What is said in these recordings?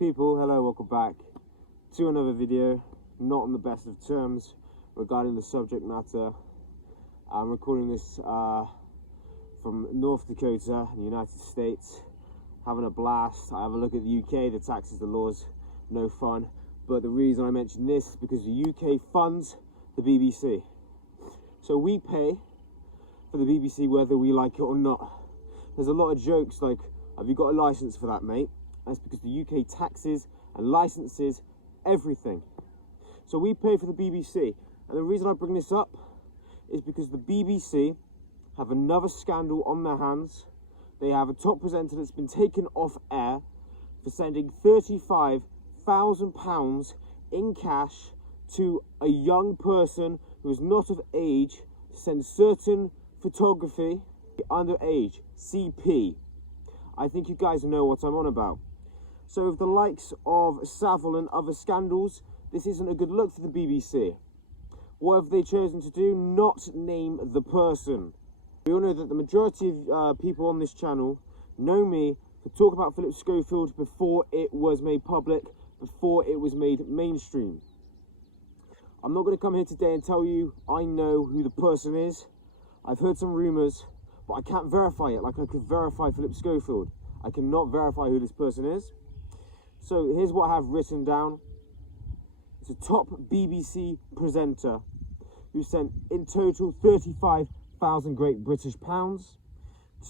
People, hello, welcome back to another video, not on the best of terms regarding the subject matter. I'm recording this from North Dakota in the United States, having a blast. I have a look at the UK, the taxes, the laws, no fun. But the reason I mention this is because the UK funds the BBC. So we pay for the BBC whether we like it or not. There's a lot of jokes like, have you got a license for that, mate? That's because the UK taxes and licenses everything. So we pay for the BBC. And the reason I bring this up is because the BBC have another scandal on their hands. They have a top presenter that's been taken off air for sending £35,000 in cash to a young person who is not of age to send certain photography underage, CP. I think you guys know what I'm on about. So with the likes of Savile and other scandals, this isn't a good look for the BBC. What have they chosen to do? Not name the person. We all know that the majority of people on this channel know me for talking about Philip Schofield before it was made public, before it was made mainstream. I'm not going to come here today and tell you I know who the person is. I've heard some rumours, but I can't verify it like I could verify Philip Schofield. I cannot verify who this person is. So here's what I have written down. It's a top BBC presenter who sent in total 35,000 Great British pounds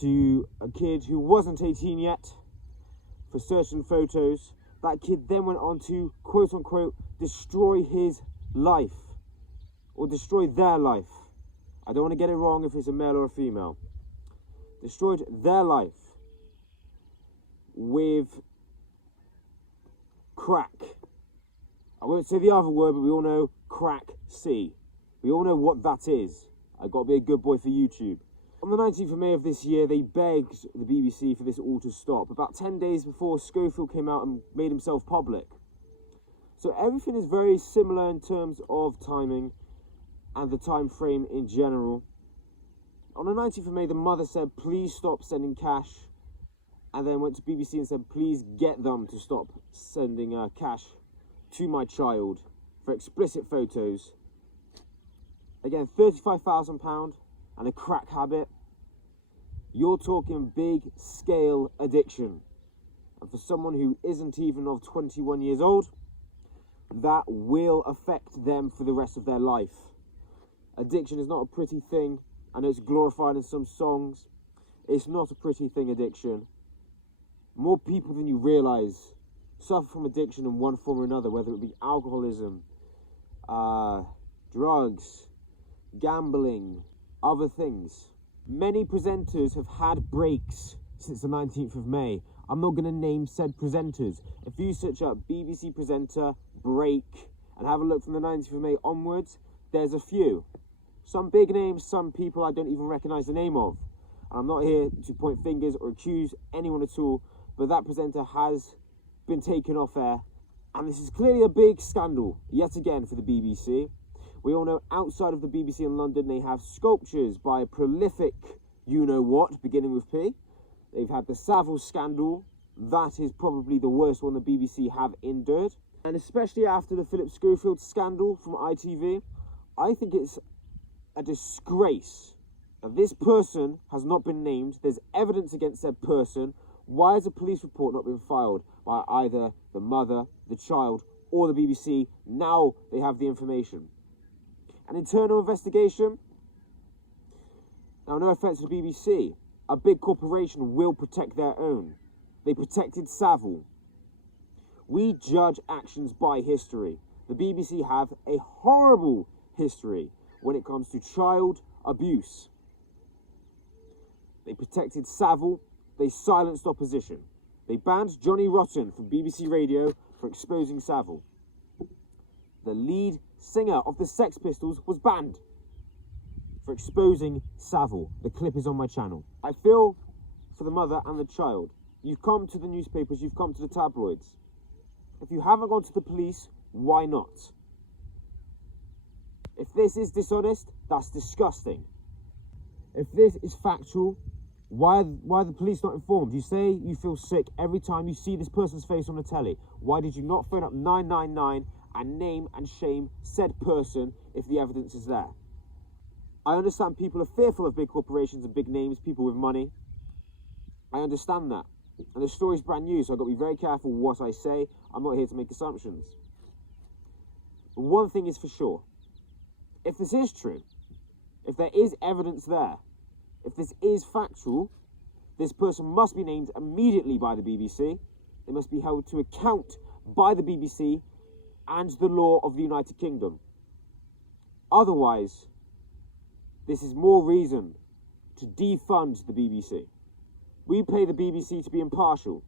to a kid who wasn't 18 yet for certain photos. That kid then went on to, quote unquote, destroy his life, or destroy their life. I don't want to get it wrong if it's a male or a female. Destroyed their life with crack. I won't say the other word, but we all know crack C. We all know what that is. I've got to be a good boy for YouTube. On the 19th of May of this year, they begged the BBC for this all to stop, about 10 days before Schofield came out and made himself public. So everything is very similar in terms of timing and the time frame in general. On the 19th of May, the mother said, please stop sending cash, and then went to BBC and said, please get them to stop sending cash to my child for explicit photos. Again, £35,000 and a crack habit. You're talking big scale addiction. And for someone who isn't even of 21 years old, that will affect them for the rest of their life. Addiction is not a pretty thing. I know it's glorified in some songs. It's not a pretty thing, addiction. More people than you realise suffer from addiction in one form or another, whether it be alcoholism, drugs, gambling, other things. Many presenters have had breaks since the 19th of May. I'm not going to name said presenters. If you search up BBC presenter break and have a look from the 19th of May onwards, there's a few. Some big names, some people I don't even recognise the name of. And I'm not here to point fingers or accuse anyone at all, but that presenter has been taken off air. And this is clearly a big scandal, yet again, for the BBC. We all know outside of the BBC in London, they have sculptures by a prolific you-know-what, beginning with P. They've had the Savile scandal. That is probably the worst one the BBC have endured. And especially after the Philip Schofield scandal from ITV, I think it's a disgrace that this person has not been named. There's evidence against said person. Why has a police report not been filed by either the mother, the child, or the BBC? Now they have the information. An internal investigation? Now, no offence to the BBC, a big corporation will protect their own. They protected Savile. We judge actions by history. The BBC have a horrible history when it comes to child abuse. They protected Savile. They silenced opposition. They banned Johnny Rotten from BBC Radio for exposing Savile. The lead singer of the Sex Pistols was banned for exposing Savile. The clip is on my channel. I feel for the mother and the child. You've come to the newspapers, you've come to the tabloids. If you haven't gone to the police, why not? If this is dishonest, that's disgusting. If this is factual, Why are the police not informed? You say you feel sick every time you see this person's face on the telly. Why did you not phone up 999 and name and shame said person if the evidence is there? I understand people are fearful of big corporations and big names, people with money. I understand that. And the story's brand new, so I've got to be very careful what I say. I'm not here to make assumptions. But one thing is for sure. If this is true, if there is evidence there, if this is factual, this person must be named immediately by the BBC. They must be held to account by the BBC and the law of the United Kingdom. Otherwise, this is more reason to defund the BBC. We pay the BBC to be impartial.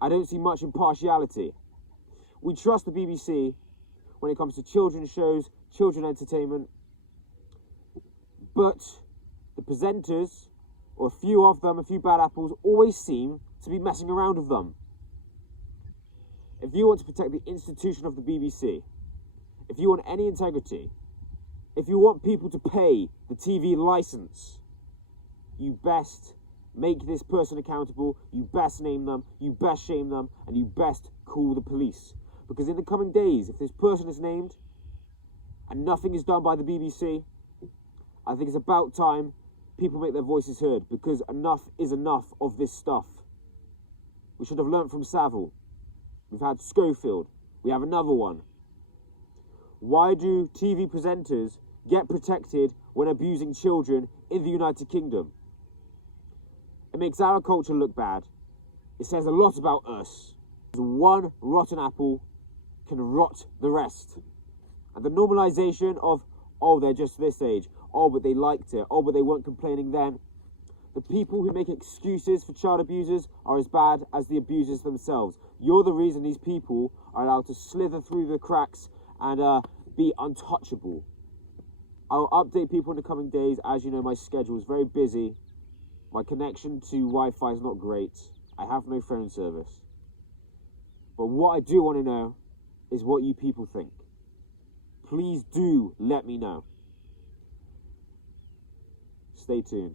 I don't see much impartiality. We trust the BBC when it comes to children's shows, children entertainment, but the presenters, or a few of them, a few bad apples, always seem to be messing around with them. If you want to protect the institution of the BBC, if you want any integrity, if you want people to pay the TV license, you best make this person accountable, you best name them, you best shame them, and you best call the police. Because in the coming days, if this person is named and nothing is done by the BBC, I think it's about time people make their voices heard, because enough is enough of this stuff. We should have learnt from Savile. We've had Schofield. We have another one. Why do TV presenters get protected when abusing children in the United Kingdom? It makes our culture look bad. It says a lot about us. One rotten apple can rot the rest. And the normalisation of, oh, they're just this age, oh, but they liked it, oh, but they weren't complaining then. The people who make excuses for child abusers are as bad as the abusers themselves. You're the reason these people are allowed to slither through the cracks and be untouchable. I'll update people in the coming days. As you know, my schedule is very busy. My connection to Wi-Fi is not great. I have no phone service. But what I do want to know is what you people think. Please do let me know. Stay tuned.